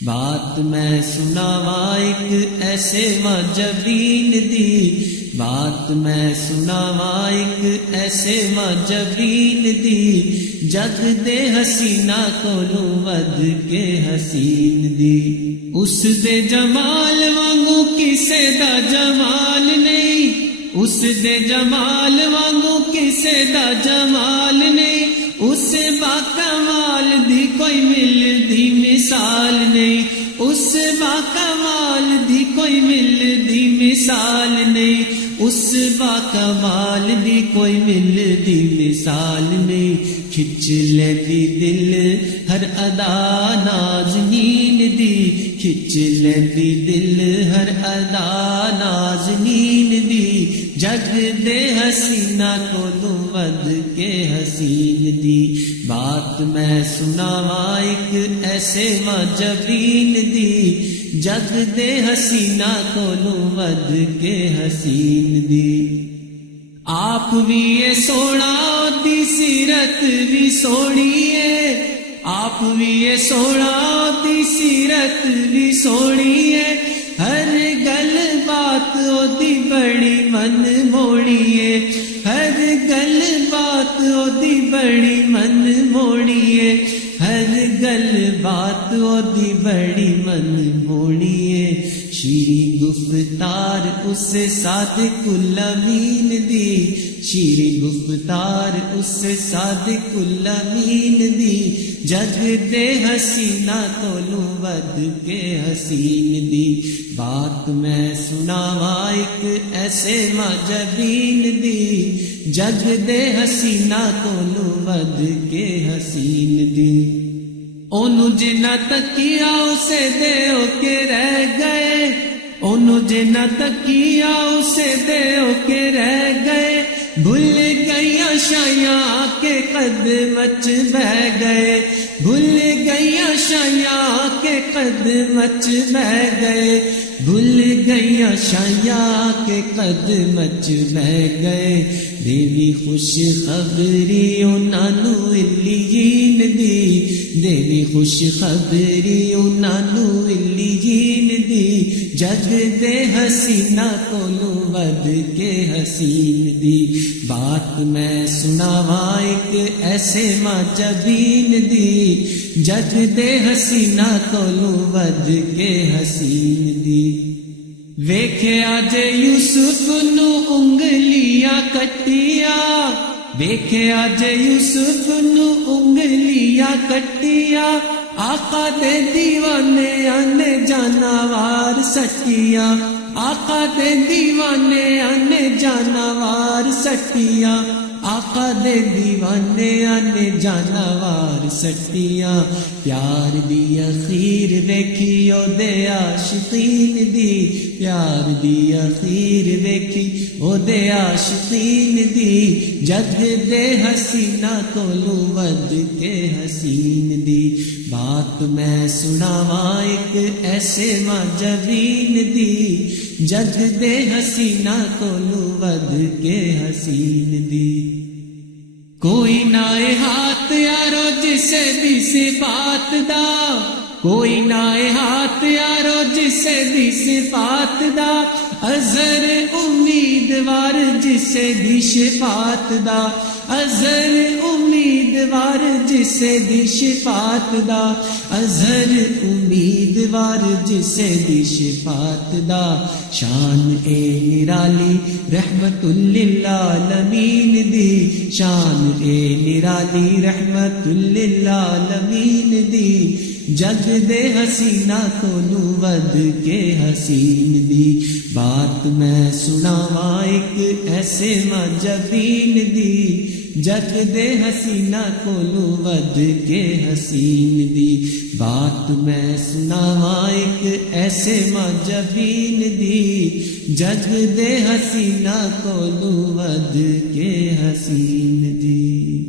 بات میں سناواں ایک ایسے معجبین دی، بات میں سناواں ایک ایسے معجبین دی، جگ دے حسینہ کولوں ود کے حسین دی۔ اس دے جمال وانگو کسے دا جمال نہیں، اس دے جمال وانگو کسے دا جمال نہیں، اس با کمال دی کوئی ملدی مثال نہیں، اس با کمال دی کوئی ملدی مثال نہیں، اس با کمال دی کوئی ملدی مثال نہیں۔ کھچ لیندی دل ہر ادا نازنین دی، کھچ لیندی دل ہر ادا نازنین دی، جگ دے حسینہ کولوں ود کے حسین دی۔ بات میں سناواں ایک ایسے معجبین دی، جگ دے حسینہ کولوں ود کے حسین دی۔ آپ بھی یہ سونا دی سیرت بھی سوڑی ہے، آپ بھی یہ سونا دی سیرت بھی سوڑی ہے، ہر گل بات او دی بڑی من موڑی ہے، ہر گل بات او دی بڑی من موڑی ہے، ہر گل بات او دی بڑی من موڑی ہے۔ شیریں گفتار اس صادق الامین دی، شیریں گفتار اس صادق الامین دی، جگ دے حسینہ کولوں ود کے حسین دی۔ بات میں سناواں ایک ایسے معجبین دی، جگ دے حسینہ کولوں ود کے حسین دی۔ اونوں جنہ تکیا اسے دیو کے رہ گئے، اونوں جنہ تکیا اسے دیو کے رہ گئے، بھول گئیاں شایاں کے قدم وچ بہ گئے، بھول گئیاں شایاں کے قدم وچ بہ گئے، بھول گئیاں شایاں کے قدم وچ بہ گئے۔ دیوی خوش خبری انہاں نوں علیین دی، دیوی خوش خبری انہاں نوں علیین دی، جگ دے حسینہ کولوں ود کے حسین دی۔ بات میں سناواں ایک ایسے معجبین دی، جگ دے حسینہ کولوں ود کے حسین دی۔ ویکھیا جے یوسف نو انگلیاں کٹیا، ویکھیا جے یوسف نو انگلیاں کٹیا، آقا دے دیوانیاں نے جانوار سٹیا، آقا دے دیوانیاں نے جانوار سٹیا، آقا دے دیوانیاں نے جانوار سٹیا۔ پیار دی اخیر ویکھی او دے عاشقین دی، پیار دی اخیر ویکھی او دے عاشقین دی، جگ دے حسینہ کولوں ود کے حسین دی۔ بات میں سناواں ایک ایسے معجبین دی، جگ دے حسینہ کولوں ود کے حسین دی۔ کوئی نائے ہاتھ یارو جسے دی صفات دا، کوئی نائے ہاتھ یارو جسے دی صفات دا، اظہر امیدوار جسے دی شفاعت دا، اظہر امیدوار جسے دی شفاعت دا، اظہر امیدوار جسے دی شفاعت دا۔ شان اے نرالی رحمت للعالمین دی، شان اے نرالی رحمت للعالمین دی، جگ دے حسینہ کولوں ود کے حسین دی۔ بات میں سناواں ایک ایسے معجبین دی، جگ دے حسینہ کولوں ود کے حسین دی۔ بات میں سناواں ایک ایسے معجبین دی، جگ دے حسینہ کولوں ود کے حسین دی۔